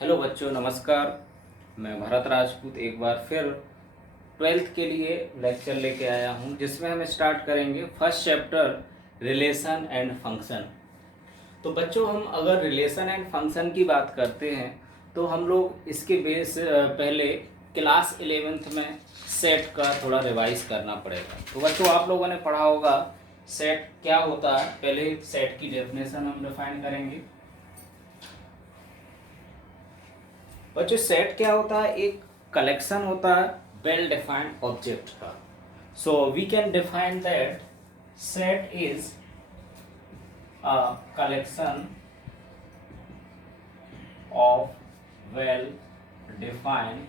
Hello बच्चों, नमस्कार। मैं भरत राजपूत एक बार फिर 12th के लिए लेक्चर लेके आया हूँ, जिसमें हम स्टार्ट करेंगे first chapter relation and function. तो बच्चों, हम अगर रिलेशन एंड फंक्शन की बात करते हैं तो हम लोग इसके बेस पहले क्लास 11th में सेट का थोड़ा रिवाइज करना पड़ेगा। तो बच्चों, आप लोगों ने पढ़ा होगा सेट क्या होता है। पहले सेट की डेफिनेशन हम डिफाइन करेंगे। बच्चों, सेट क्या होता है? एक कलेक्शन होता है वेल डिफाइंड ऑब्जेक्ट का। So we can define that set is a collection of well defined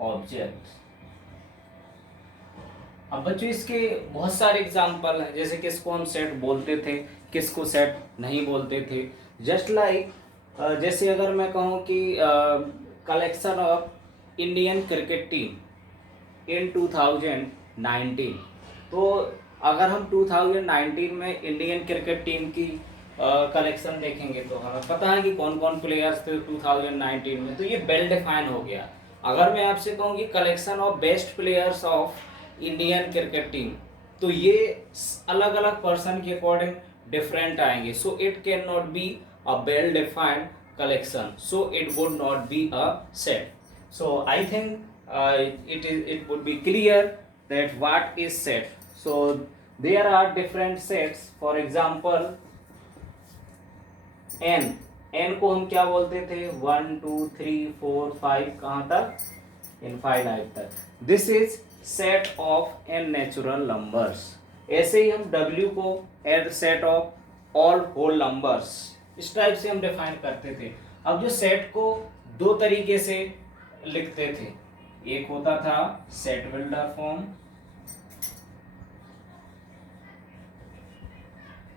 object. अब बच्चों, इसके बहुत सारे एग्जाम्पल हैं, जैसे किसको हम सेट बोलते थे, किसको सेट नहीं बोलते थे। जस्ट लाइक जैसे अगर मैं कहूँ कि collection of Indian cricket team in 2019, तो अगर हम 2019 में इंडियन क्रिकेट टीम की कलेक्शन देखेंगे तो हमें पता है कि कौन कौन प्लेयर्स थे 2019 में। तो ये वेल डिफाइन हो गया। अगर मैं आपसे कहूँ कि collection of best players of Indian cricket team, तो ये अलग अलग पर्सन के अकॉर्डिंग डिफरेंट आएंगे। So it can not be a well defined collection, so it would not be a set. So I think it would be clear that what is set. So there are different sets. For example, n को हम क्या बोलते थे? 1 2 3 4 5, कहाँ तक? Infinite तक। This is set of n natural numbers. ऐसे ही हम w को add set of all whole numbers, इस टाइप से हम डिफाइन करते थे। अब जो सेट को दो तरीके से लिखते थे, एक होता था set builder form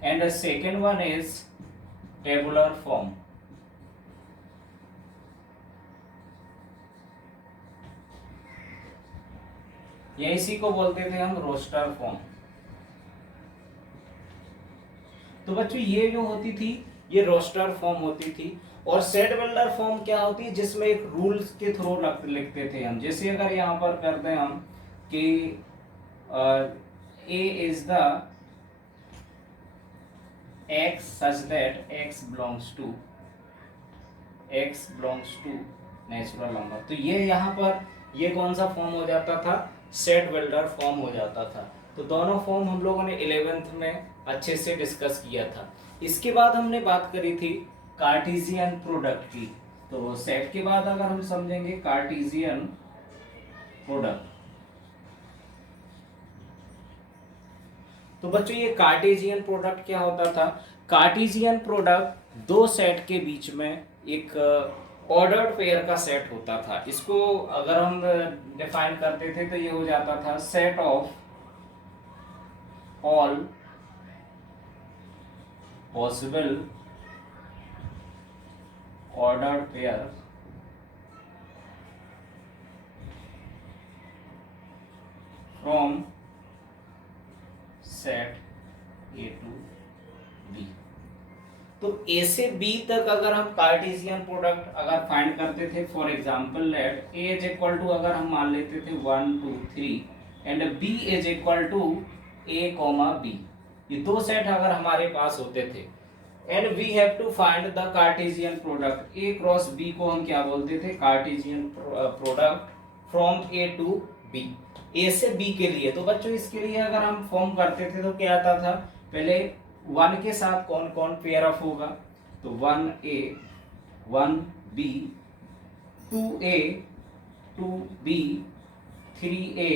and second one is tabular form. या इसी को बोलते थे हम रोस्टर फॉर्म। तो बच्चों, ये जो होती थी ये रोस्टर फॉर्म होती थी। और सेट बिल्डर फॉर्म क्या होती है? जिसमें एक रूल्स के थ्रू लिखते थे हम। जैसे अगर यहाँ पर कर दें हम कि A is the X such that X belongs to natural number, तो ये यहाँ पर ये कौन सा फॉर्म हो जाता था? सेट बिल्डर फॉर्म हो जाता था। तो दोनों फॉर्म हम लोगों ने 11th में अच्छे से डिस्कस किया था। इसके बाद हमने बात करी थी कार्टेशियन प्रोडक्ट की। तो सेट के बाद अगर हम समझेंगे कार्टेशियन प्रोडक्ट, तो बच्चों ये कार्टेशियन प्रोडक्ट क्या होता था? कार्टेशियन प्रोडक्ट दो सेट के बीच में एक ऑर्डर्ड पेयर का सेट होता था। इसको अगर हम डिफाइन करते थे तो ये हो जाता था set of all possible ordered pair from set A to B। तो A से B तक अगर हम कार्टेशियन प्रोडक्ट अगर फाइंड करते थे, for example let A is equal to, अगर हम मान लेते थे 1 2 3 and B is equal to A, B, ये दो सेट अगर हमारे पास होते थे and we have to find the cartesian product A cross B, को हम क्या बोलते थे? Cartesian product from A to B, A से बी के लिए। तो बच्चों, इसके लिए अगर हम फॉर्म करते थे तो क्या आता था? पहले 1 के साथ कौन कौन पेयर ऑफ होगा? तो 1A 1B 2A 2B 3A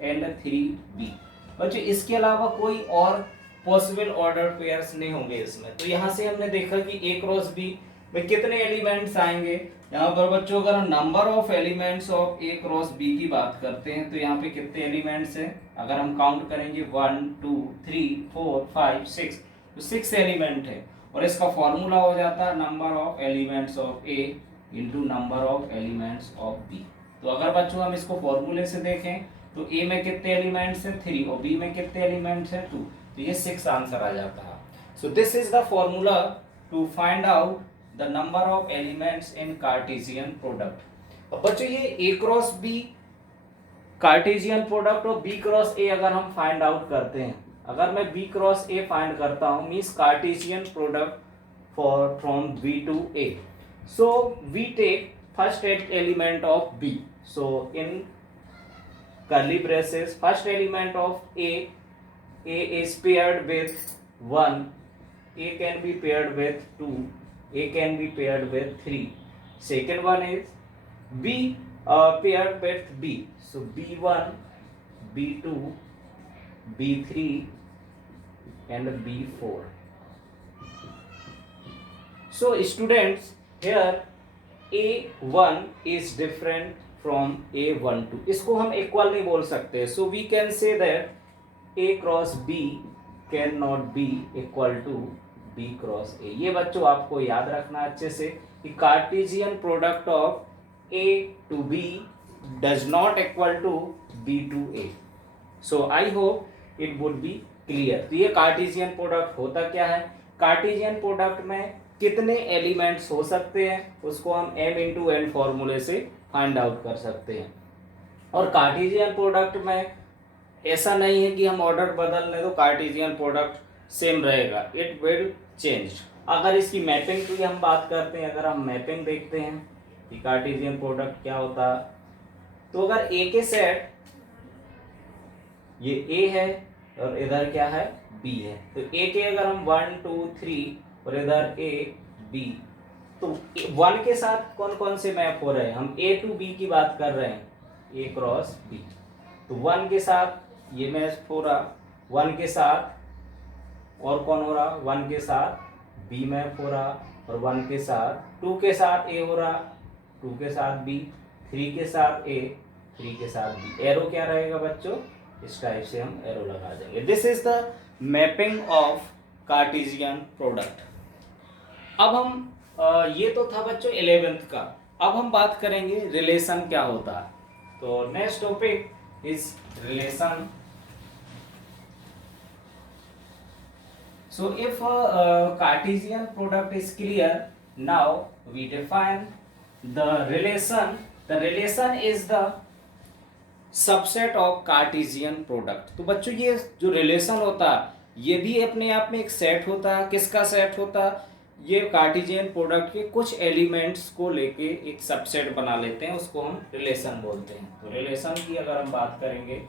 and 3B। बच्चों, इसके अलावा कोई और पॉसिबल ऑर्डर पेयर्स नहीं होंगे इसमें। तो यहाँ से हमने देखा कि ए क्रॉस बी में कितने एलिमेंट्स आएंगे। यहाँ पर बच्चों अगर हम number of elements of A cross B की बात करते हैं तो यहाँ पे कितने एलिमेंट्स हैं? अगर हम काउंट करेंगे 1 2 3 4 5 6, तो 6 एलिमेंट है। और इसका फॉर्मूला हो जाता है number of elements of A into number of elements of B. तो अगर बच्चों हम इसको फॉर्मूले से देखें तो ए में कितने एलिमेंट्स हैं? 3, और बी में कितने एलिमेंट्स हैं? 2, तो ये 6 आंसर आ जाता है। So this is the formula to find out the number of elements in Cartesian product. अब बच्चों ये A cross B Cartesian product और बी क्रॉस ए अगर हम फाइंड आउट करते हैं, अगर मैं बी क्रॉस ए फाइंड करता हूं means Cartesian product for from B to A, so we take first element of B, so in curly braces first element of a is paired with 1, a can be paired with 2, a can be paired with 3, second one is b paired with b, so b1 b2 b3 and b4. So students, here a1 is different from a12, इसको हम equal नहीं बोल सकते, so we can say that a cross b cannot be equal to b cross a। ये बच्चों आपको याद रखना अच्छे से कि Cartesian product of a to b does not equal to b to a, so I hope it would be clear। तो ये कार्टेशियन प्रोडक्ट होता क्या है, कार्टेशियन प्रोडक्ट में कितने एलिमेंट्स हो सकते हैं उसको हम m इंटू एन फॉर्मूले से फाइंड आउट कर सकते हैं। और कार्टेशियन प्रोडक्ट में ऐसा नहीं है कि हम ऑर्डर बदल लें तो कार्टेशियन प्रोडक्ट सेम रहेगा, इट विल चेंज। अगर इसकी मैपिंग की हम बात करते हैं, अगर हम मैपिंग देखते हैं कि कार्टेशियन प्रोडक्ट क्या होता है, तो अगर ए के सेट ये ए है और इधर क्या है बी है, तो ए के अगर हम 1 2 3 और इधर ए बी, तो 1 के साथ कौन कौन से मैप हो रहे हैं, हम ए टू बी की बात कर रहे हैं, ए क्रॉस बी, तो 1 के साथ ये मैच हो रहा, 1 के साथ और कौन हो रहा, 1 के साथ बी मैप हो रहा, और 1 के साथ 2 के साथ ए हो रहा, 2 के साथ बी, 3 के साथ ए, 3 के साथ बी। एरो क्या रहेगा बच्चों, इस टाइप से हम एरो लगा देंगे। This is the mapping of Cartesian product. अब हम ये तो था बच्चों 11th का, अब हम बात करेंगे रिलेशन क्या होता है। तो next topic is relation. So if Cartesian product is clear, now we define the relation. The relation is the subset of Cartesian product. तो बच्चों ये जो रिलेशन होता है ये भी अपने आप में एक सेट होता है। किसका सेट होता है, ये कार्टेशियन प्रोडक्ट के कुछ एलिमेंट्स को लेके एक सबसेट बना लेते हैं, उसको हम रिलेशन बोलते हैं। तो रिलेशन की अगर हम बात करेंगे,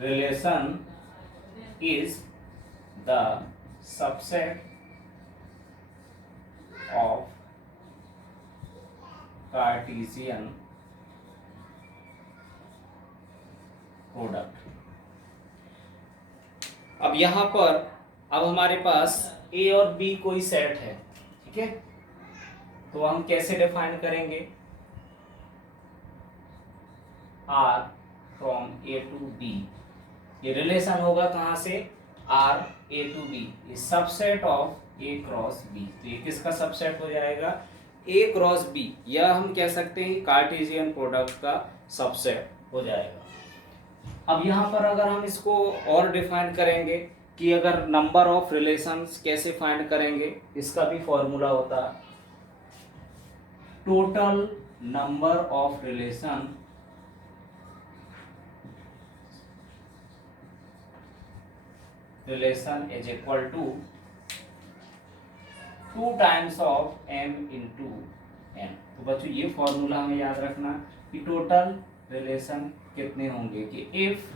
relation is the subset of Cartesian product. अब यहां पर अब हमारे पास ए और बी कोई सेट है, ठीक है, तो हम कैसे डिफाइन करेंगे, R from A to B, ये रिलेशन होगा कहां से, R A to B is subset of A cross B. तो ये किसका सबसेट हो जाएगा, ए क्रॉस बी, या हम कह सकते हैं कार्टेशियन प्रोडक्ट का सबसेट हो जाएगा। अब यहाँ पर अगर हम इसको और डिफाइन करेंगे कि अगर नंबर ऑफ रिलेशंस कैसे फाइंड करेंगे, इसका भी फॉर्मूला होता है total number of relation is equal to 2 times of m into n। तो बच्चों ये फॉर्मूला हमें याद रखना कि टोटल रिलेशन कितने होंगे, कि if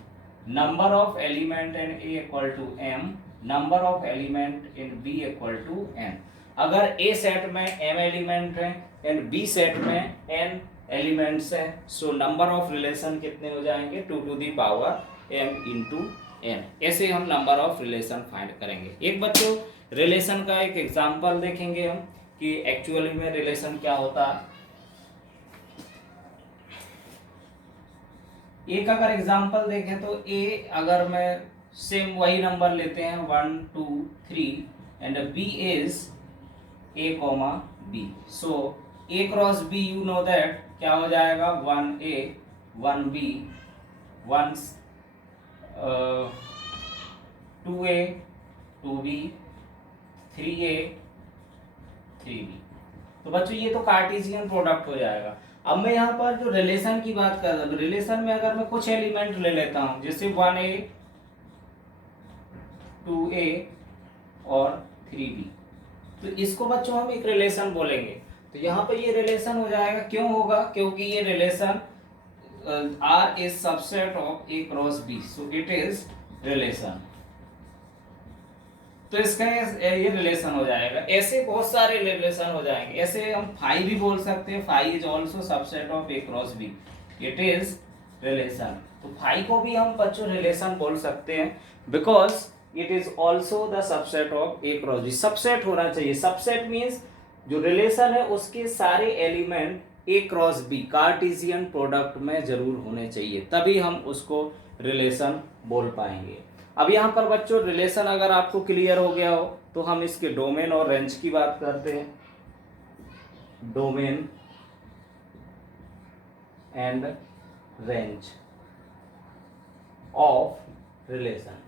number of element in a equal to m, number of element in b equal to n। अगर a सेट में m एलिमेंट है एंड b सेट में n एलिमेंट्स हैं, सो नंबर ऑफ रिलेशन कितने हो जाएंगे, 2 to the power m into n। ऐसे हम नंबर ऑफ रिलेशन फाइंड करेंगे। एक बच्चों रिलेशन का एक एग्जांपल देखेंगे हम कि एक्चुअली में रिलेशन क्या होता है। एक अगर एग्जांपल देखें तो a अगर मैं सेम वही नंबर लेते हैं 1 2 3 and b is a comma b, so a cross b you know that क्या हो जाएगा 1a 1b 1 2a 2b 3a 3b। तो बच्चों ये तो कार्टेशियन प्रोडक्ट हो जाएगा। अब मैं यहाँ पर जो रिलेशन की बात कर रहा हूँ, रिलेशन में अगर मैं कुछ एलिमेंट ले लेता हूँ जैसे 1a 2a और 3b, तो इसको बच्चों हम एक रिलेशन बोलेंगे। तो यहाँ पर ये रिलेशन हो जाएगा, क्यों होगा? क्योंकि ये relation R is subset of A cross B, so it is relation. तो इसका ये रिलेशन हो जाएगा। ऐसे बहुत सारे रिलेशन हो जाएंगे। ऐसे हम फाई भी बोल सकते हैं, phi is also subset of A cross B, it is relation. तो फाई को भी हम बच्चों रिलेशन बोल सकते हैं, because it is also the subset of A cross B। Subset होना चाहिए। सबसेट मीन्स जो रिलेशन है उसके सारे element A cross B Cartesian product में जरूर होने चाहिए, तभी हम उसको रिलेशन बोल पाएंगे। अब यहाँ पर बच्चों रिलेशन अगर आपको क्लियर हो गया हो तो हम इसके डोमेन और रेंज की बात करते हैं। Domain and range of relation.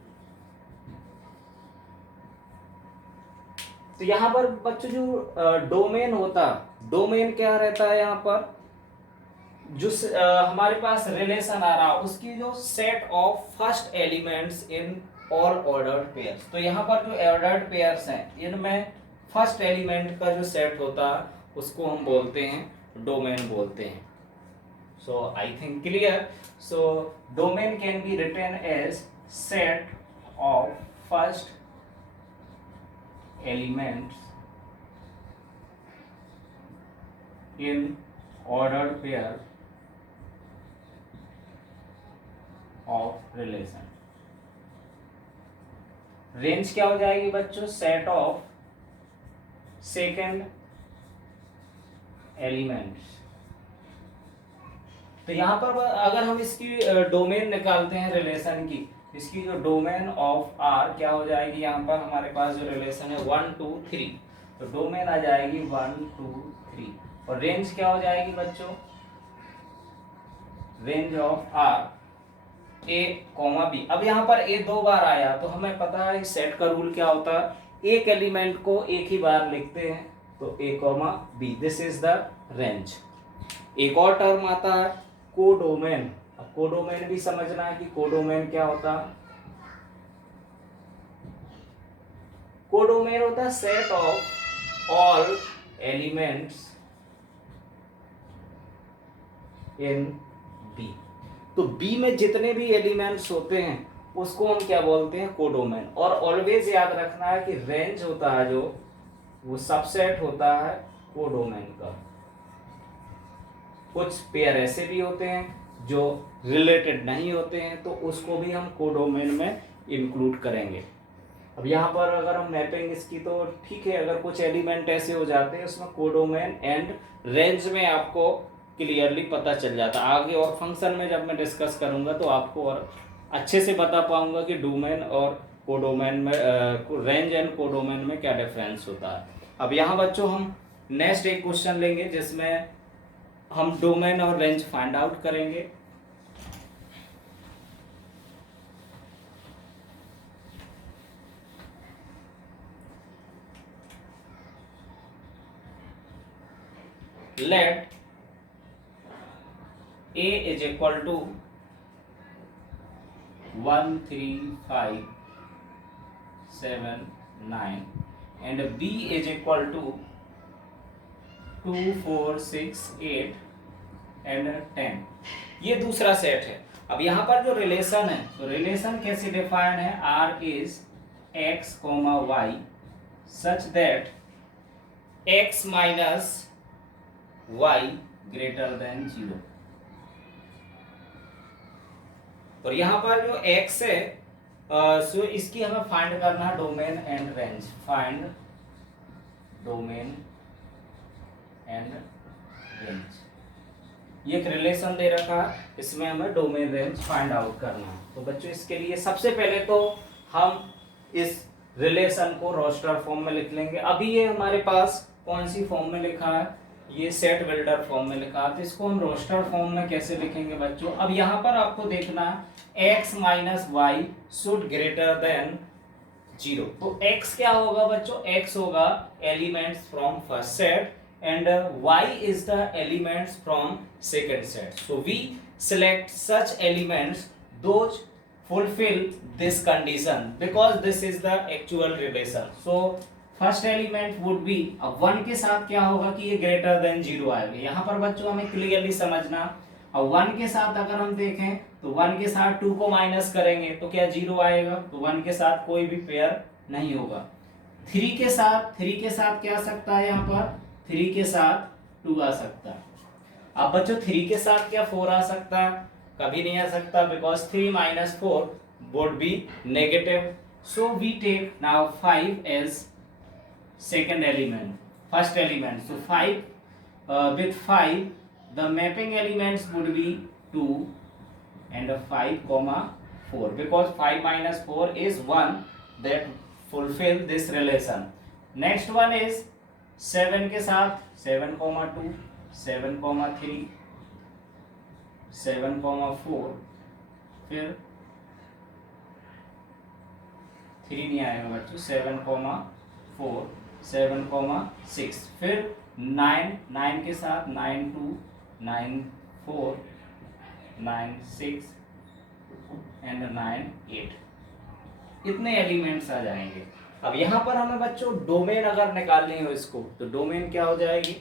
तो यहां पर बच्चों जो डोमेन होता, डोमेन क्या रहता है? यहाँ पर जो हमारे पास रिलेशन आ रहा उसकी जो set of first elements in all ordered pairs. तो यहाँ पर जो ऑर्डर्ड पेयर्स हैं इनमें फर्स्ट एलिमेंट का जो सेट होता है उसको हम बोलते हैं डोमेन बोलते हैं। So I think clear. So domain can be written as set of first elements in ordered pair of relation. Range क्या हो जाएगी बच्चों? Set of second elements. तो यहां पर अगर हम इसकी डोमेन निकालते हैं रिलेशन की, इसकी जो डोमेन ऑफ आर क्या हो जाएगी? यहाँ पर हमारे पास जो रिलेशन है 1 2 3, तो डोमेन आ जाएगी 1 2 3। और रेंज क्या हो जाएगी बच्चों? Range of R A comma B. अब यहाँ पर ए दो बार आया तो हमें पता है सेट का रूल क्या होता है, एक एलिमेंट को एक ही बार लिखते हैं, तो A comma B, this is the range. एक और टर्म आता है कोडोमेन। अब कोडोमेन भी समझना है कि कोडोमेन क्या होता है। कोडोमेन होता है set of all elements in B. तो बी में जितने भी एलिमेंट्स होते हैं उसको हम क्या बोलते हैं? कोडोमेन। और ऑलवेज याद रखना है कि रेंज होता है जो वो सबसेट होता है कोडोमेन का। कुछ पेयर ऐसे भी होते हैं जो रिलेटेड नहीं होते हैं तो उसको भी हम कोडोमेन में इंक्लूड करेंगे। अब यहाँ पर अगर हम मैपिंग इसकी तो ठीक है, अगर कुछ एलिमेंट ऐसे हो जाते हैं उसमें कोडोमेन एंड रेंज में आपको क्लियरली पता चल जाता। आगे और फंक्शन में जब मैं डिस्कस करूंगा तो आपको और अच्छे से बता पाऊंगा कि डोमेन और कोडोमेन में रेंज एंड कोडोमेन में क्या डिफरेंस होता है। अब यहाँ बच्चों हम नेक्स्ट एक क्वेश्चन लेंगे जिसमें हम डोमेन और रेंज फाइंड आउट करेंगे। Let A is equal to 1 3 5 7 9 and B is equal to 2 4 6 8 and 10। ये दूसरा सेट है। अब यहाँ पर जो रिलेशन है तो रिलेशन कैसे डिफाइन है? R is x, y such that x minus y greater than 0। और यहाँ पर जो x है सो इसकी हमें फाइंड करना domain and range. Find domain and range. ये एक रिलेशन दे रखा है, इसमें हमें डोमेन रेंज फाइंड आउट करना है। तो बच्चों इसके लिए सबसे पहले तो हम इस रिलेशन को रोस्टर फॉर्म में लिख लेंगे। अभी ये हमारे पास कौन सी फॉर्म में लिखा है? ये सेट बिल्डर फॉर्म में लिखा, तो इसको हम रोस्टर फॉर्म में कैसे लिखेंगे बच्चों? अब यहाँ पर आपको देखना x minus why should greater than 0। तो x क्या होगा बच्चों? x होगा elements from first set and y is the elements from second set. So we select such elements those fulfill this condition because this is the actual relation. So first element would be, अब 1 के साथ क्या होगा कि ये greater than 0 आएगा। यहाँ पर बच्चों हमें क्लियरली समझना, अब 1 के साथ अगर हम देखें तो 1 के साथ 2 को माइनस करेंगे तो क्या 0 आएगा, तो 1 के साथ कोई भी पेयर नहीं होगा। 3 के साथ क्या आ सकता है? यहाँ पर 3 के साथ 2 आ सकता है। अब बच्चों 3 के साथ क्या 4 आ सकता है? कभी नहीं आ सकता, because 3 minus 4 would be negative. So we take now 5 as second element, first element. So 5 with 5 the mapping elements would be 2 and 5 comma 4 because 5 minus 4 is 1 that fulfill this relation. Next one is 7 के साथ 7 comma 2, 7 comma 3, 7 comma 4, फिर 3 नहीं आएगा बच्चों, 7 comma 4, 7 comma 6, फिर 9 के साथ 9 2, 9 4, 9 6 and 9 8, इतने एलिमेंट्स आ जाएंगे। अब यहाँ पर हमें बच्चों डोमेन अगर निकालनी हो इसको, तो डोमेन क्या हो जाएगी?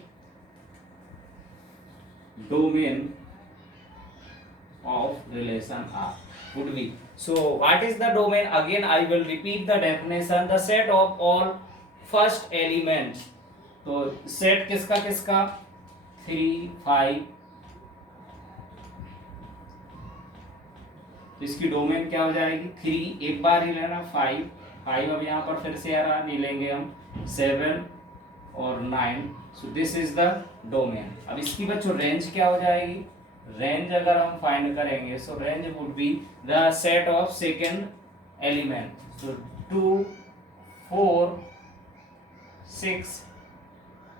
Domain of relation are would be, so what is the domain? Again I will repeat the definition, the set of all first elements। तो सेट किसका किसका? 3 5, तो इसकी डोमेन क्या हो जाएगी? 3 एक बार ही लेना, 5 अब यहाँ पर फिर से आ रहा, नहीं लेंगे हम, 7 और 9। सो दिस इज द डोमेन। अब इसकी बच्चों रेंज क्या हो जाएगी? रेंज अगर हम फाइंड करेंगे, सो range would be the set of second element. So 2 4 6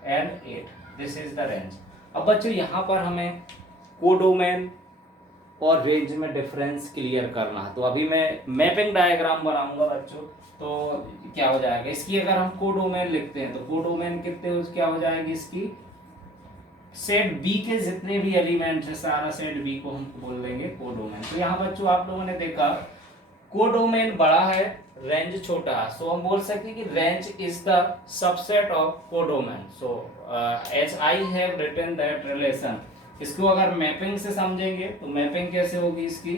and 8, this is the range. अब बच्चों यहाँ पर हमें कोडोमेन और रेंज में डिफरेंस क्लियर करना है, तो अभी मैं मैपिंग डायग्राम बनाऊंगा बच्चों। तो क्या हो जाएगा इसकी, अगर हम कोडोमेन लिखते हैं तो कोडोमेन कितने क्या हो जाएगी इसकी? सेट बी के जितने भी एलिमेंट है, सारा सेट बी को हम बोल देंगे कोडोमेन। तो यहाँ बच्चों आप लोगों ने देखा कोडोमेन बड़ा है, रेंज छोटा है, सो हम बोल सकते हैं कि range is the subset of codomain. So as I have written that relation, इसको अगर मैपिंग से समझेंगे तो मैपिंग कैसे होगी इसकी?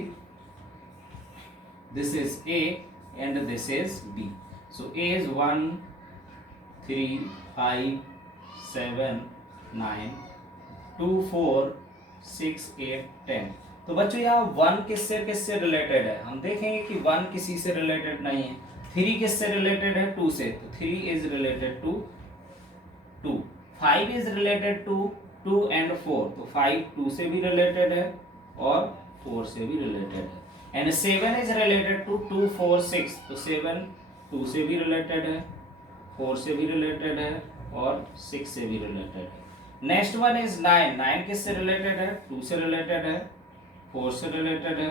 This is A and this is B. So A is 1 3 5 7 9 2 4 6 8 10। तो बच्चों यहाँ 1 किससे रिलेटेड है? हम देखेंगे कि 1 किसी से रिलेटेड नहीं है। 3 किससे रिलेटेड है? 2 से, तो 3 is related to 2। 5 is related to 2 and 4, तो 5 2 से भी रिलेटेड है और 4 से भी रिलेटेड है। एंड 7 इज रिलेटेड टू 2 4 6, तो 7 2 से भी रिलेटेड है, 4 से भी रिलेटेड है और 6 से भी रिलेटेड है। नेक्स्ट वन इज 9 किससे रिलेटेड है? 2 से रिलेटेड है, 4 से रिलेटेड है,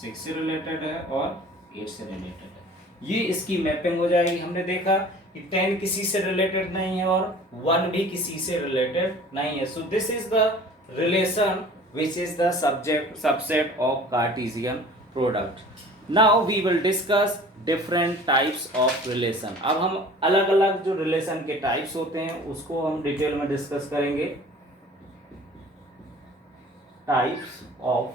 6 से रिलेटेड है और 8 से रिलेटेड है। ये इसकी मैपिंग हो जाएगी। हमने देखा कि 10 किसी से रिलेटेड नहीं है और 1 भी किसी से रिलेटेड नहीं है। So this is the relation which is the subset of Cartesian product. Now we will discuss different types of relation. अब हम अलग अलग जो रिलेशन के टाइप्स होते हैं उसको हम डिटेल में डिस्कस करेंगे। टाइप्स ऑफ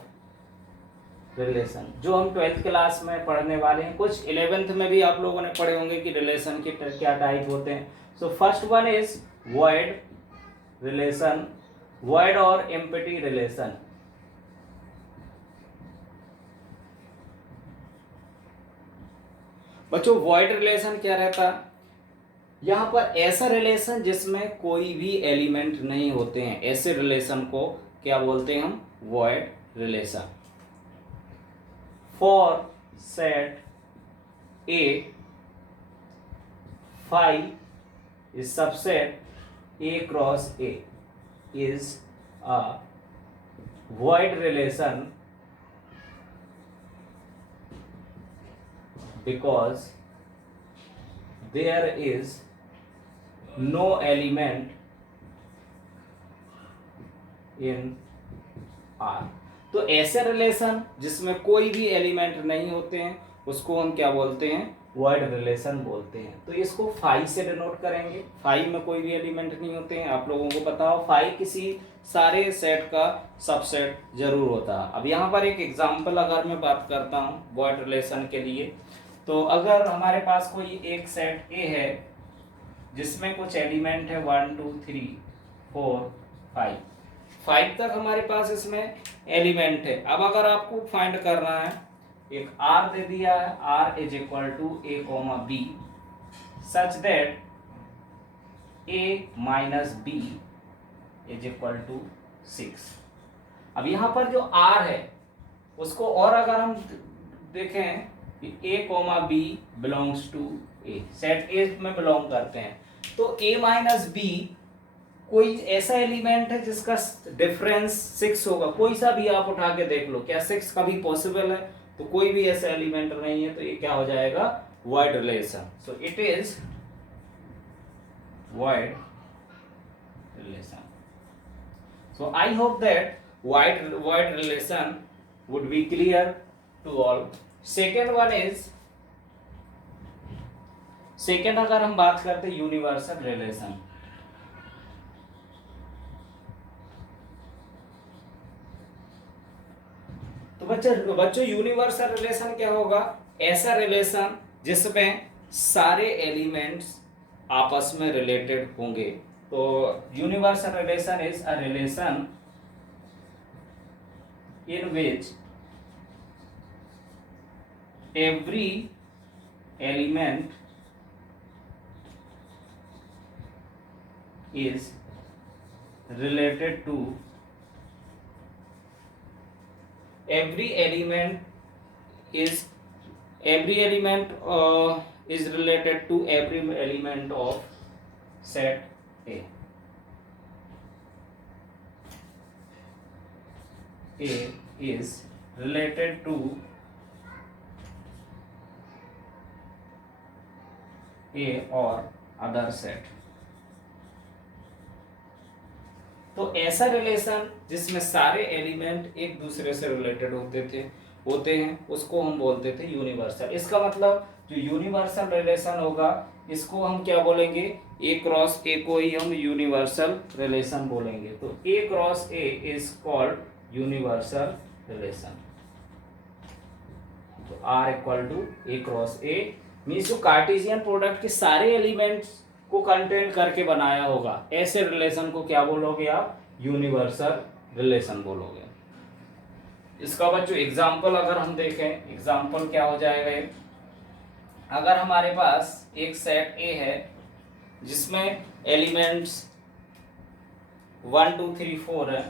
रिलेशन जो हम 12th क्लास में पढ़ने वाले हैं, कुछ 11th में भी आप लोगों ने पढ़े होंगे कि रिलेशन के क्या टाइप होते हैं। So first one is void relation, void और एम्प्टी रिलेशन। बच्चों वॉइड रिलेशन क्या रहता है? यहाँ पर ऐसा रिलेशन जिसमें कोई भी एलिमेंट नहीं होते हैं, ऐसे रिलेशन को क्या बोलते हैं हम? Void relation. For set A 5 is subset A cross A. is a void relation because there is no element in R। तो ऐसे रिलेशन जिसमें कोई भी एलिमेंट नहीं होते हैं उसको हम क्या बोलते हैं, वॉइड रिलेशन बोलते हैं। तो इसको फाई से डिनोट करेंगे। फाई में कोई भी एलिमेंट नहीं होते हैं, आप लोगों को पता हो फाई किसी सारे सेट का सबसेट जरूर होता है। अब यहाँ पर एक एग्जांपल अगर मैं बात करता हूँ वॉइड रिलेशन के लिए, तो अगर हमारे पास कोई एक सेट ए है जिसमें कुछ एलिमेंट है 1 2 3 4 5 तक हमारे पास इसमें एलिमेंट है। अब अगर आपको फाइंड करना है, एक R दे दिया है, R is equal to A comma B such that A minus B is equal to 6। अब यहाँ पर जो R है उसको और अगर हम देखें कि A comma B belongs to A, set A में बिलोंग करते हैं, तो A माइनस B कोई ऐसा एलिमेंट है जिसका डिफरेंस 6 होगा। कोई सा भी आप उठा के देख लो, क्या 6 कभी पॉसिबल है? तो कोई भी ऐसा एलिमेंट नहीं है, तो ये क्या हो जाएगा, void relation. So it is void relation. So I hope that void relation would be clear to all. Second one is, second अगर हम बात करते हैं यूनिवर्सल रिलेशन, तो बच्चों यूनिवर्सल रिलेशन क्या होगा, ऐसा रिलेशन जिसमें सारे एलिमेंट्स आपस में रिलेटेड होंगे। तो universal relation is a relation in which every element is related to every element is related to every element of set A. A is related to A or other set। तो ऐसा relation जिसमें सारे element एक दूसरे से related होते हैं उसको हम बोलते थे यूनिवर्सल। इसका मतलब जो यूनिवर्सल रिलेशन होगा इसको हम क्या बोलेंगे, ए क्रॉस ए को ही हम यूनिवर्सल रिलेशन बोलेंगे। तो A cross A is called universal relation. तो R equal to A cross A means जो कार्टेशियन प्रोडक्ट के सारे एलिमेंट्स को कंटेन करके बनाया होगा, ऐसे रिलेशन को क्या बोलोगे आप, यूनिवर्सल रिलेशन बोलोगे। इसका बच्चों एग्जांपल अगर हम देखें, एग्जांपल क्या हो जाएगा, अगर हमारे पास एक सेट ए है जिसमें एलिमेंट्स 1 2 3 4 है,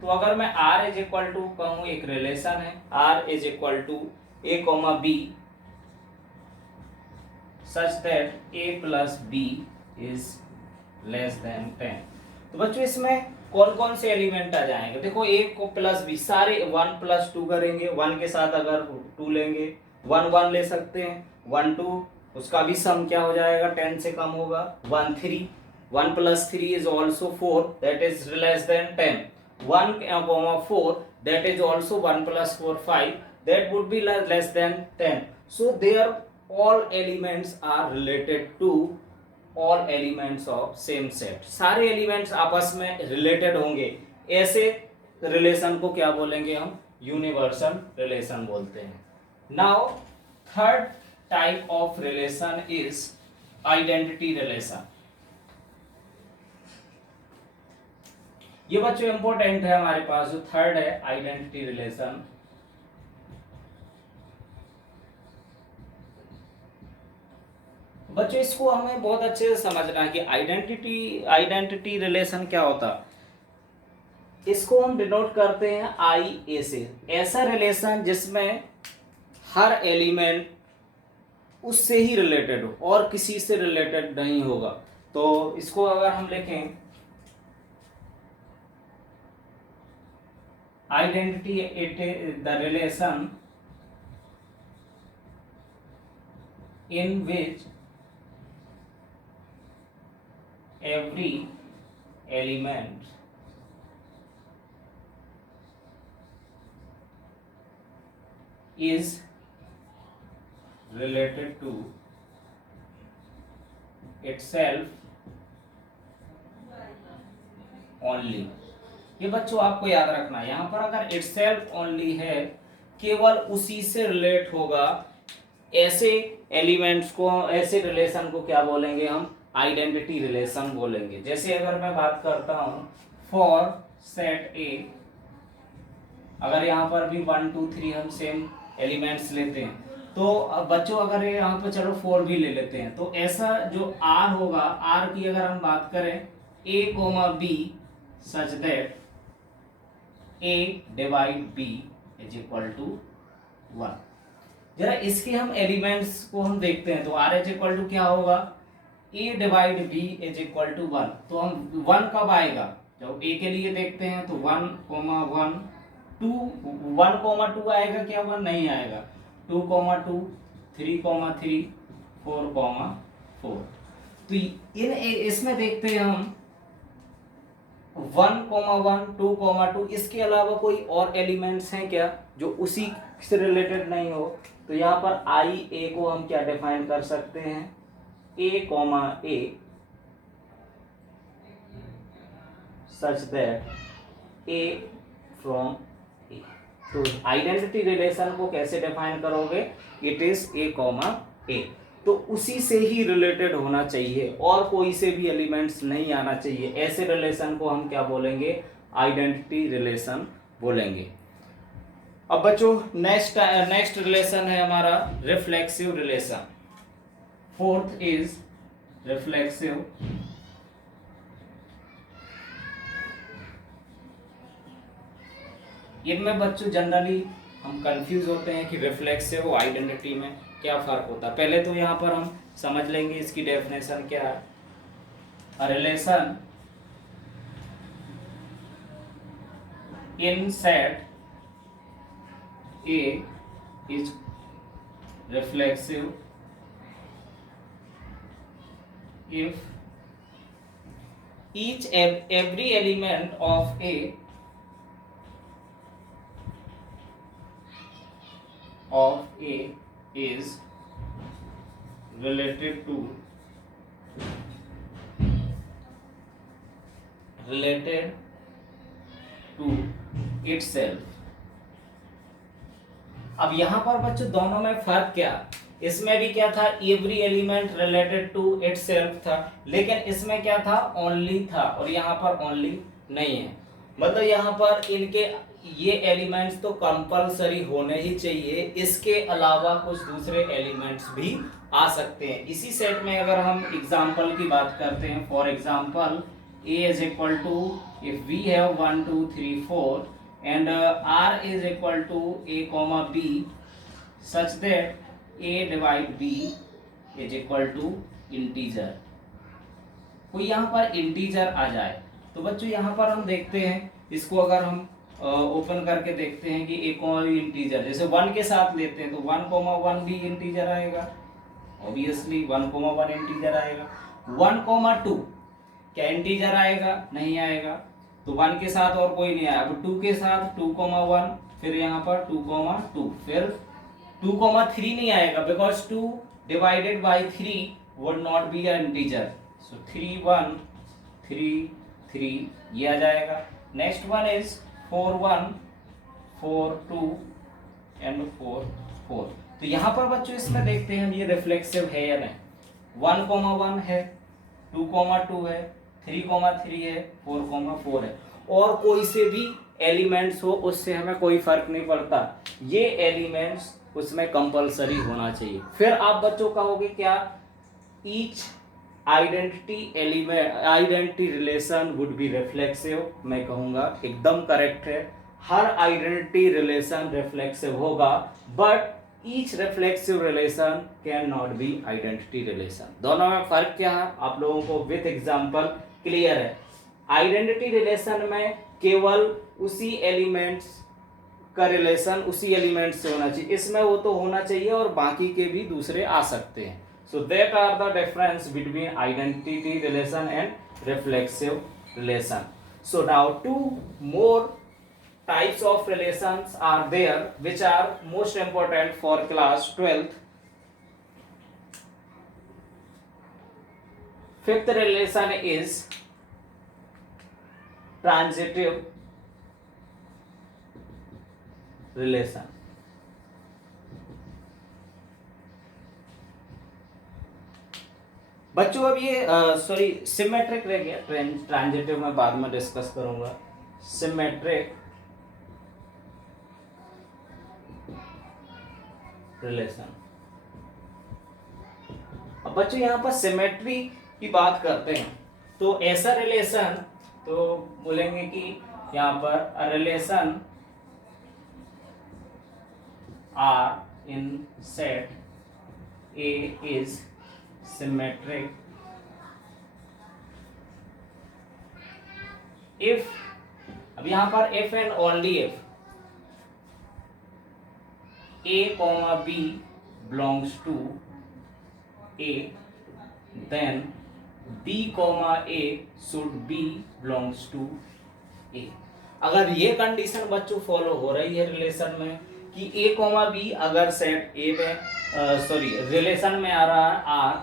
तो अगर मैं R इज इक्वल टू कहूँ, एक रिलेशन है R is equal to A comma B such that A plus B is less than 10। तो बच्चों इसमें कौन कौन से एलिमेंट आ जाएंगे, देखो A को प्लस B सारे 1 प्लस 2 करेंगे, 1 के साथ अगर 2 लेंगे 1 1 ले सकते हैं, 1 2 उसका भी सम क्या हो जाएगा, 10 से कम होगा, 1 3 1 plus 3 is also 4 that is less than 10, 1 4 that is also 1 plus 4 5 that would be less than 10। So there all elements are related to all elements of same set। सारे एलिमेंट्स आपस में रिलेटेड होंगे, ऐसे रिलेशन को क्या बोलेंगे हम, universal relation बोलते हैं। Now third type of relation is identity relation. ये बच्चों इंपॉर्टेंट है, हमारे पास जो थर्ड है आइडेंटिटी रिलेशन। बच्चों इसको हमें बहुत अच्छे से समझना है कि आइडेंटिटी रिलेशन क्या होता है। इसको हम डिनोट करते हैं आई ए से, ऐसा रिलेशन जिसमें हर एलिमेंट उससे ही रिलेटेड हो और किसी से रिलेटेड नहीं होगा। तो इसको अगर हम लिखें identity it the relation in which every element is related to itself only। ये बच्चों आपको याद रखना है, यहां पर अगर itself only है, केवल उसी से रिलेट होगा, ऐसे एलिमेंट्स को, ऐसे रिलेशन को क्या बोलेंगे हम? आइडेंटिटी रिलेशन बोलेंगे। जैसे अगर मैं बात करता हूं फॉर सेट ए, अगर यहाँ पर भी 1 2 3 हम सेम एलिमेंट्स लेते हैं, तो अब बच्चों अगर यहाँ पर चलो 4 भी ले लेते हैं, तो ऐसा जो आर होगा, आर की अगर हम बात करें A comma B such that A divide B is equal to 1। जरा इसके हम एलिमेंट्स को हम देखते हैं, तो आर इज इक्वल टू क्या होगा? A divide B is equal to 1। तो हम 1 कब आएगा? जब ए के लिए देखते हैं तो 1 कोमा 1 2 1 कोमा 2 आएगा क्या? 1 नहीं आएगा। 2 कोमा 2 3 कोमा 3 4 कोमा 4। तो इन इसमें देखते हैं हम 1 कोमा 1 2 कोमा 2, इसके अलावा कोई और एलिमेंट्स हैं क्या जो उसी से रिलेटेड नहीं हो? तो यहाँ पर आई ए को हम क्या डिफाइन कर सकते हैं? A comma A such that A from A. तो आइडेंटिटी रिलेशन को कैसे डिफाइन करोगे? It is A comma A. तो उसी से ही रिलेटेड होना चाहिए और कोई से भी एलिमेंट्स नहीं आना चाहिए। ऐसे रिलेशन को हम क्या बोलेंगे? आइडेंटिटी रिलेशन बोलेंगे। अब बच्चों नेक्स्ट रिलेशन है हमारा reflexive relation. Fourth is reflexive इनमें बच्चों जनरली हम कंफ्यूज होते हैं कि रिफ्लेक्सिव और आइडेंटिटी में क्या फर्क होता है। पहले तो यहाँ पर हम समझ लेंगे इसकी डेफिनेशन क्या है। A relation in set A is reflexive if every element of A is related to itself। अब यहाँ पर बच्चों दोनों में फर्क क्या? इसमें भी क्या था? Every element related to itself था, लेकिन इसमें क्या था? ओनली था, और यहाँ पर ओनली नहीं है। मतलब यहाँ पर इनके ये एलिमेंट्स तो कंपलसरी होने ही चाहिए, इसके अलावा कुछ दूसरे एलिमेंट्स भी आ सकते हैं। इसी सेट में अगर हम एग्जाम्पल की बात करते हैं, for example A is equal to, if we have 1 2 3 4 and R is equal to A comma B such that A divide B is equal to integer। कोई यहाँ पर इंटीजर आ जाए तो बच्चों यहाँ पर हम देखते हैं, इसको अगर हम ओपन करके देखते हैं कि A comma B इंटीजर, जैसे 1 के साथ लेते हैं तो 1 comma 1 भी इंटीजर आएगा, ऑब्वियसली 1 comma 1 इंटीजर आएगा। 1 comma 2 क्या इंटीजर आएगा? नहीं आएगा। तो 1 के साथ और कोई नहीं आया। अब 2 के साथ 2 कोमा 1, फिर यहाँ पर 2 कोमा 2, फिर 2 कोमा 3 नहीं आएगा, because 2 divided by 3 would not be a integer. So 3 1 3 3 ये आ जाएगा। Next one is 4 1 4 2 and 4 4। तो यहाँ पर बच्चों इसमें देखते हैं हम ये रिफ्लेक्सिव है या नहीं। 1 कोमा 1 है, 2 कोमा 2 है, 3 कोमा 3 है, 4 कोमा 4 है, और कोई से भी एलिमेंट्स हो उससे हमें कोई फर्क नहीं पड़ता, ये एलिमेंट्स उसमें कंपलसरी होना चाहिए। फिर आप बच्चों कहोगे क्या? Each identity relation would B reflexive. मैं कहूंगा एकदम करेक्ट है, हर आइडेंटिटी रिलेशन रिफ्लेक्सिव होगा, but each reflexive relation can not be identity relation. दोनों में फर्क क्या है आप लोगों को विथ एग्जांपल क्लियर है। आइडेंटिटी रिलेशन में केवल उसी एलिमेंट्स का रिलेशन उसी एलिमेंट से होना चाहिए, इसमें वो तो होना चाहिए और बाकी के भी दूसरे आ सकते हैं। So that are the difference between identity relation and reflexive relation. So now two more types of relations are there which are most important for class 12th. Fifth relation is transitive relation. बच्चों अब ये sorry symmetric रह गया, transitive में बाद में discuss करूंगा। Symmetric relation. अब बच्चों यहाँ पर सिमेट्री की बात करते हैं तो ऐसा रिलेशन तो बोलेंगे कि यहाँ पर relation R in set A is symmetric if, अब यहां पर if and only if a comma b belongs to a, then b comma a should be belongs to a। अगर ये कंडीशन बच्चों फॉलो हो रही है रिलेशन में कि a comma b अगर सेट a में सॉरी रिलेशन में आ रहा है r,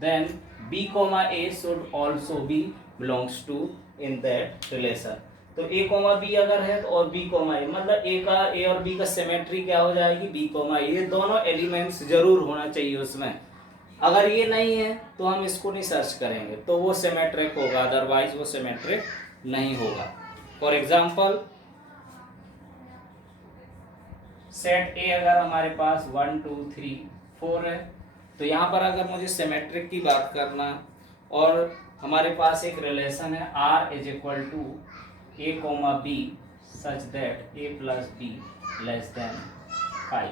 then b comma a should also be belongs to in that relation। तो a comma b अगर है तो और b comma a मतलब a का a और b का सिमेट्री क्या हो जाएगी b comma a, ये दोनों एलिमेंट्स जरूर होना चाहिए उसमें। अगर ये नहीं है तो हम इसको नहीं सर्च करेंगे तो वो सिमेट्रिक होगा, अदरवाइज वो सिमेट्रिक नहीं होगा। फॉर एग्जाम्पल सेट ए अगर हमारे पास 1 2 3 4 है तो यहाँ पर अगर मुझे सिमेट्रिक की बात करना और हमारे पास एक रिलेशन है r is equal to a comma b such that a plus b less than 5,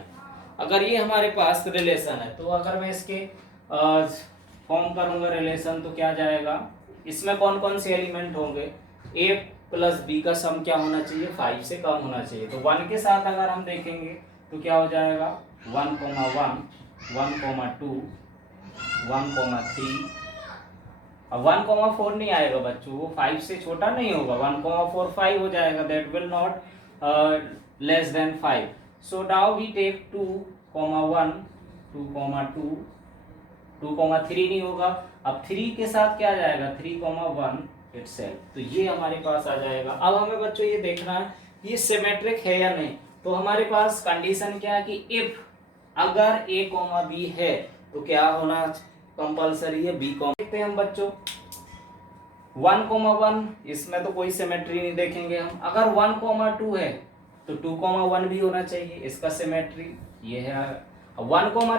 अगर ये हमारे पास रिलेशन है तो अगर मैं इसके फॉर्म करूँगा रिलेशन तो क्या जाएगा, इसमें कौन कौन से एलिमेंट होंगे, a प्लस b का सम क्या होना चाहिए 5 से कम होना चाहिए। तो 1 के साथ अगर हम देखेंगे तो क्या हो जाएगा 1 कोमा 1 1 कोमा 2 1 कोमा 3, अब 1 कोमा 4 नहीं आएगा बच्चों, वो 5 से छोटा नहीं होगा, 1 कोमा 4 5 हो जाएगा, that will not less than 5। So now we take 2 comma 1 2 comma 2 2 comma 3 नहीं होगा, अब 3 के साथ क्या आ जाएगा 3 कोमा 1 इटसेल्फ, तो ये हमारे पास आ जाएगा। अब हमें बच्चों ये देखना है ये सिमेट्रिक है या नहीं, तो हमारे पास कंडीशन क्या है कि इफ अगर a कोमा b है तो क्या होना कंपलसरी है b कोमा। देखते हैं हम बच्चों 1 कोमा 1 इसमें तो कोई सिमेट्री नहीं देखेंगे हम, अगर 1 कोमा 2 है तो 2 कोमा 1 भी होना चाहिए, इसका सिमेट्री ये है। 1 कोमा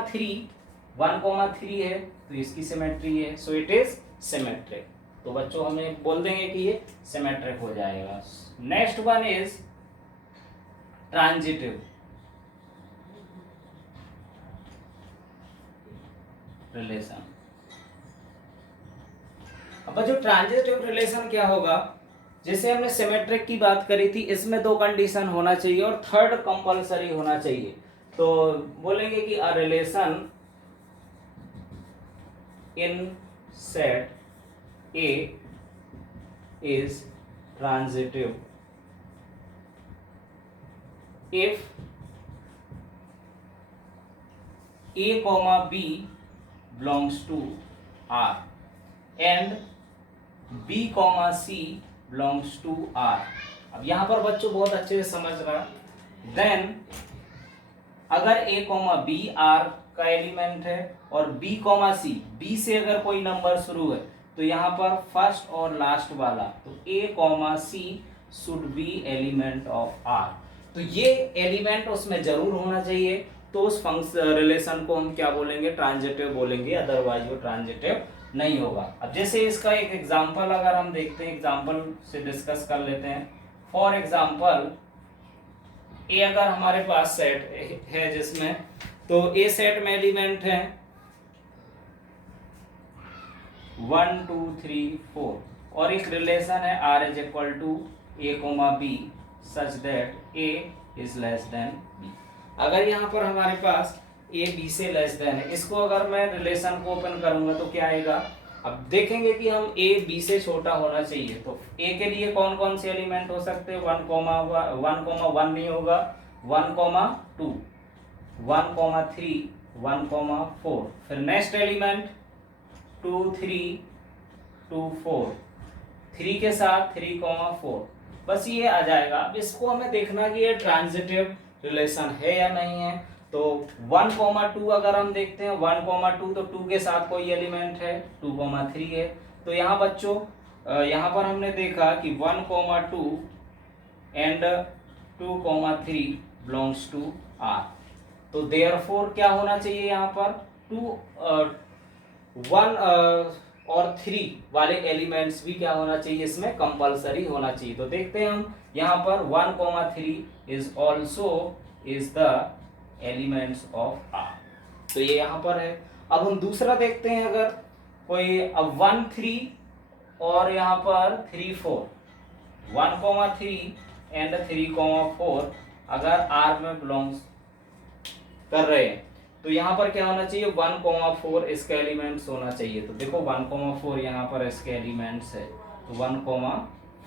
3 है तो इसकी सिमेट्री है, सो इट इज सिमेट्रिक। तो बच्चों हमें बोल देंगे कि ये सिमेट्रिक हो जाएगा। Next one is transitive relation. अब जो ट्रांजिटिव रिलेशन क्या होगा, जैसे हमने सिमेट्रिक की बात करी थी, इसमें 2 कंडीशन होना चाहिए और थर्ड कंपलसरी होना चाहिए। तो बोलेंगे कि a relation in set A is transitive if A comma B belongs to R and B comma C belongs to R। अब यहाँ पर बच्चों बहुत अच्छे से समझ रहा, देन अगर A comma B R का एलिमेंट है और B comma C B से अगर कोई नंबर शुरू है तो यहाँ पर फर्स्ट और लास्ट वाला तो A comma C should be element of R, तो ये एलिमेंट उसमें जरूर होना चाहिए, तो उस फंक्शन रिलेशन को हम क्या बोलेंगे ट्रांजिटिव बोलेंगे, अदरवाइज वो ट्रांजिटिव नहीं होगा। अब जैसे इसका एक एग्जांपल अगर हम देखते हैं, एग्जांपल से डिस्कस कर लेते हैं। फॉर एग्जांपल A अगर हमारे पास सेट है जिसमें तो ए सेट में एलिमेंट है 1 2 3 4 और एक रिलेशन है R is equal to A comma B such that A is less than B. अगर यहाँ पर हमारे पास ए बी से लेस देन है, इसको अगर मैं रिलेशन को ओपन करूंगा तो क्या आएगा, अब देखेंगे कि हम ए बी से छोटा होना चाहिए, तो ए के लिए कौन कौन से एलिमेंट हो सकते हैं, 1 कोमा 1 नहीं होगा, 1 कोमा 2, 1 कोमा 3, 1 कोमा 4, फिर नेक्स्ट एलिमेंट 2 3 2 4, 3 के साथ 3 कोमा 4, बस ये आ जाएगा। अब इसको हमें देखना कि ये ट्रांजिटिव रिलेशन है या नहीं है। तो 1 कोमा 2 अगर हम देखते हैं 1 कोमा 2 तो 2 के साथ कोई एलिमेंट है, 2 कोमा 3 है। तो यहाँ बच्चों यहाँ पर हमने देखा कि 1 comma 2 and 2 comma 3 belongs to R। तो देयरफॉर क्या होना चाहिए यहाँ पर 1 और 3 वाले एलिमेंट्स भी क्या होना चाहिए, इसमें कंपलसरी होना चाहिए। तो देखते हैं हम यहाँ पर 1 comma 3 is also is the elements of R। तो ये यहाँ पर है। अब हम दूसरा देखते हैं, अगर कोई अब 1 3 और यहाँ पर 3 4, 1 कोमा 3 एंड 3 कोमा 4 अगर R में बिलोंग्स कर रहे हैं तो यहाँ पर क्या होना चाहिए 1 कोमा 4 इसके एलिमेंट्स होना चाहिए। तो देखो 1 कोमा 4 यहाँ पर इसके एलिमेंट्स है, तो 1 comma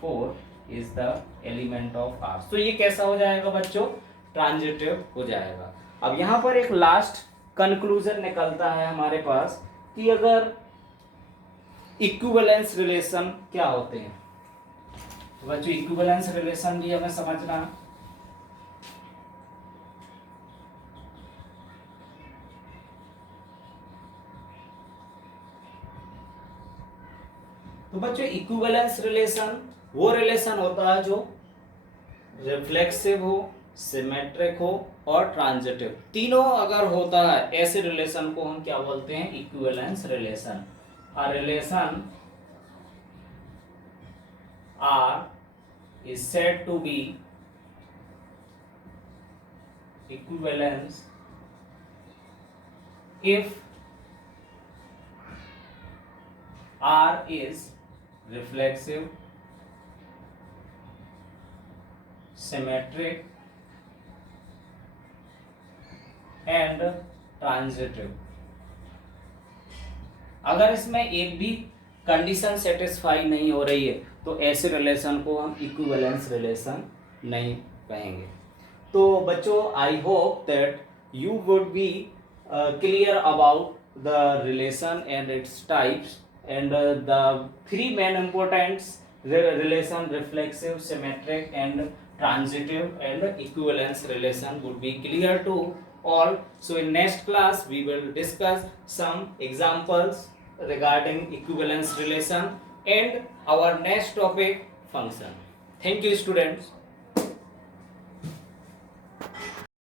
4 is the element of R। तो ये कैसा हो जाएगा बच्चों, ट्रांजिटिव हो जाएगा। अब यहाँ पर एक लास्ट कंक्लूजन निकलता है हमारे पास कि अगर इक्विवेलेंस रिलेशन क्या होते हैं, तो बच्चों इक्विवेलेंस रिलेशन भी हमें समझना है। तो बच्चों इक्विवेलेंस रिलेशन वो रिलेशन होता है जो रिफ्लेक्सिव हो, सिमेट्रिक हो और ट्रांजिटिव, तीनों अगर होता है ऐसे रिलेशन को हम क्या बोलते हैं, equivalence relation. A relation R is said to be equivalence if R is reflexive, symmetric and transitive। अगर इसमें एक भी कंडीशन सेटिस्फाई नहीं हो रही है तो ऐसे रिलेशन को हम इक्विवेलेंस रिलेशन नहीं कहेंगे। तो बच्चों आई hope that you would be clear about the relation and its types and the three main importance relation, reflexive, symmetric and transitive and equivalence relation would be clear to all. So in next class we will discuss some examples regarding equivalence relation and our next topic function. Thank you students.